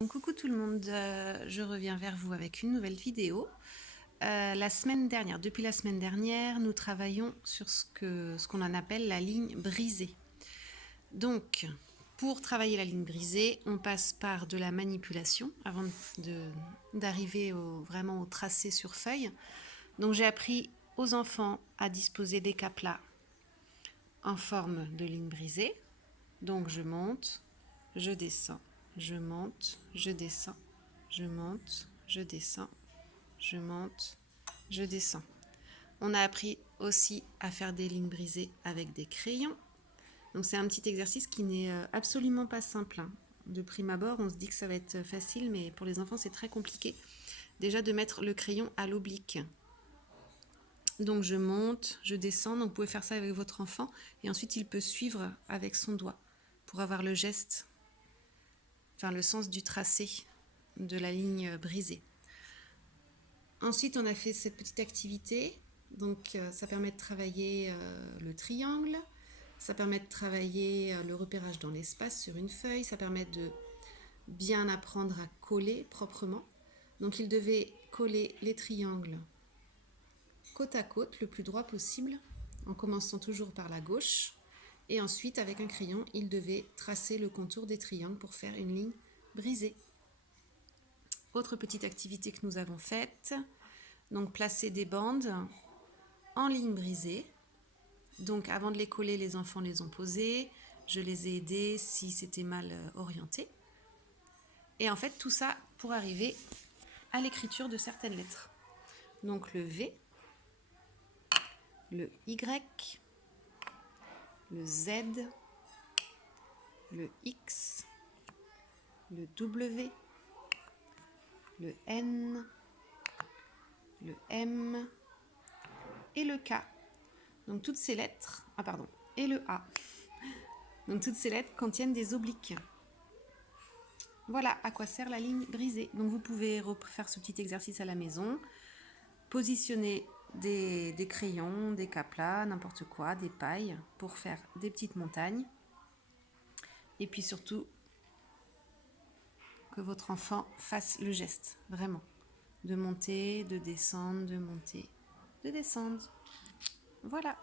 Donc, coucou tout le monde, je reviens vers vous avec une nouvelle vidéo. Depuis la semaine dernière, nous travaillons sur ce qu'on en appelle la ligne brisée. Donc, pour travailler la ligne brisée, on passe par de la manipulation avant d'arriver vraiment au tracé sur feuille. Donc, j'ai appris aux enfants à disposer des cas plats en forme de ligne brisée. Donc, je monte, je descends, je monte, je descends. Je monte, je descends, je monte, je descends. On a appris aussi à faire des lignes brisées avec des crayons. Donc c'est un petit exercice qui n'est absolument pas simple. De prime abord, on se dit que ça va être facile, mais pour les enfants, c'est très compliqué. Déjà de mettre le crayon à l'oblique. Donc je monte, je descends. Donc vous pouvez faire ça avec votre enfant. Et ensuite, il peut suivre avec son doigt pour avoir le geste, enfin le sens du tracé de la ligne brisée. Ensuite, on a fait cette petite activité. Donc, ça permet de travailler le triangle. Ça permet de travailler le repérage dans l'espace sur une feuille. Ça permet de bien apprendre à coller proprement. Donc, il devait coller les triangles côte à côte, le plus droit possible, en commençant toujours par la gauche. Et ensuite, avec un crayon, il devait tracer le contour des triangles pour faire une ligne brisée. Autre petite activité que nous avons faite, donc placer des bandes en ligne brisée. Donc avant de les coller, les enfants les ont posées, je les ai aidés si c'était mal orienté. Et en fait, tout ça pour arriver à l'écriture de certaines lettres. Donc le V, le Y, le Z, le X, le W, le N, le M et le K. Donc toutes ces lettres, et le A. Donc toutes ces lettres contiennent des obliques. Voilà à quoi sert la ligne brisée. Donc vous pouvez refaire ce petit exercice à la maison. Positionner des crayons, des cas plats, n'importe quoi, des pailles pour faire des petites montagnes. Et puis surtout, que votre enfant fasse le geste, vraiment. De monter, de descendre, de monter, de descendre. Voilà.